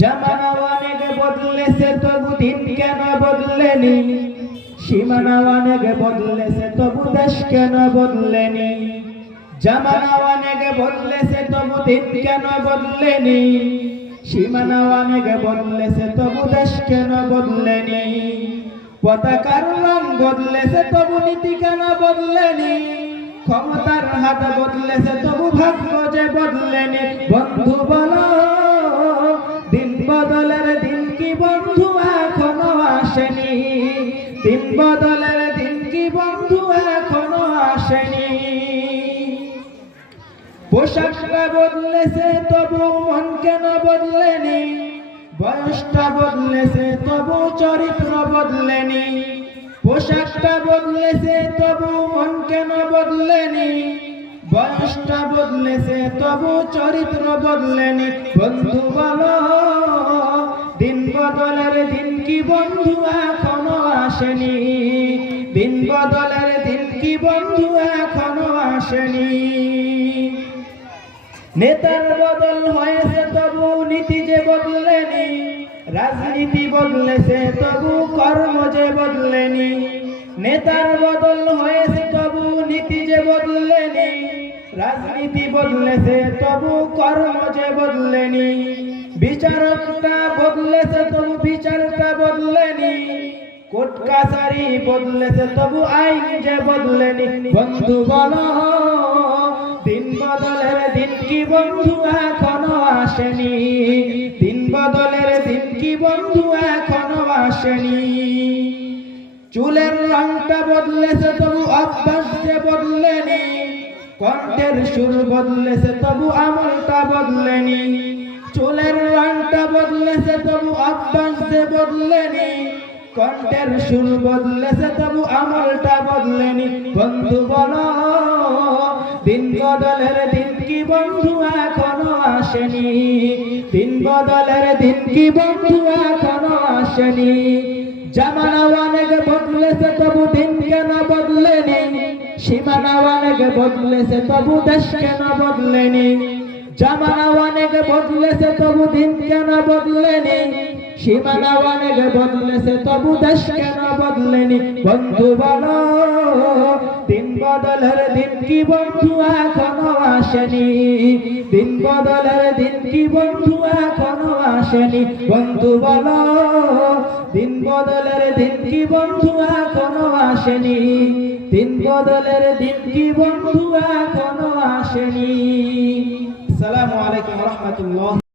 জামানা অনেক বদলেছে তবু দিন কেন বদলেনি, সীমানা অনেক বদলেছে তবু দেশ কেন বদলেনি। জামানা অনেক বদলেছে তবু দিন কেন বদলেনি, সীমানা অনেক বদলেছে তবু দেশ কেন বদলেনি। পতাকার রং বদলেছে তবু নীতি কেন বদলেনি, ক্ষমতার হাত বদলেছে তবু ভাগ্য যে বদলেনি। বন্ধু বলো দিন বদলের দিন কি বন্ধু এখনো আসেনি, দিন বদলের দিন কি বন্ধু এখনো আসেনি। পোশাকটা বদলেছে তবু মন কেন বদলেনি, বয়সটা বদলেছে তবু চরিত্র বদলেনি। পোশাকটা বদলেছে তবু মন কেন বদলেনি, বয়সটা বদলেছে তবু চরিত্র বদলেনি। বন্ধু বলো দিন বদলের দিন কি বন্ধু এখনো আসেনি, দিন বদলের দিন কি বন্ধু এখনো আসেনি। নেতার বদল হয়েছে তবু নীতি যে বদলেনি, রাজনীতি বদলেছে তবু কর্ম যে বদলেনি। নেতার বদল হয়েছে তবু নীতি যে বদলেনি, রাজনীতি বদলেছে তবু কর্ম যে বদলেনি। বিচারকটা বদলেছে তবু বিচারটা বদলেনি, কোর্ট কাছারি বদলেছে তবু আইন যে বদলেনি। বন্ধু বলো দিন বদলের দিন কি বন্ধু এখনো আসেনি, দিন বদলের দিন কি বন্ধু এখনো আসেনি। চুলের রংটা বদলেছে তবু অভ্যাস যে বদলেনি, কণ্ঠের সুর বদলেছে তবু আমলটা বদলেনি। চুলের রংটা বদলেছে তবু অভ্যাস যে বদলেনি, কণ্ঠের সুর বদলেছে তবু আমলটা বদলেনি। বন্ধু বলো দিন বদলের দিন কি বন্ধু এখনো আসেনি, দিন বদলের দিন কি বন্ধু এখনো আসেনি। জামানা অনেক বদলেছে তবু দিন কেন বদলেনি, সীমানা অনেক বদলেছে তবু দেশ কেন বদলেনি। জামানা অনেক বদলেছে তবু দিন কেন বদলেনি, সীমানা অনেক বদলেছে তবু দেশ কেন বদলেনি। বন্ধু বলো দিন বদলের দিন কি বন্ধু এখনো আসেনি, দিন বদলের দিন কি বন্ধু এখনো আসেনি। বন্ধু বলো দিন বদলের দিন কি বন্ধু এখনো আসেনি, দিন বদলের দিন কি বন্ধু এখনো আসেনি। আসসালামু আলাইকুম ওয়া রাহমাতুল্লাহ।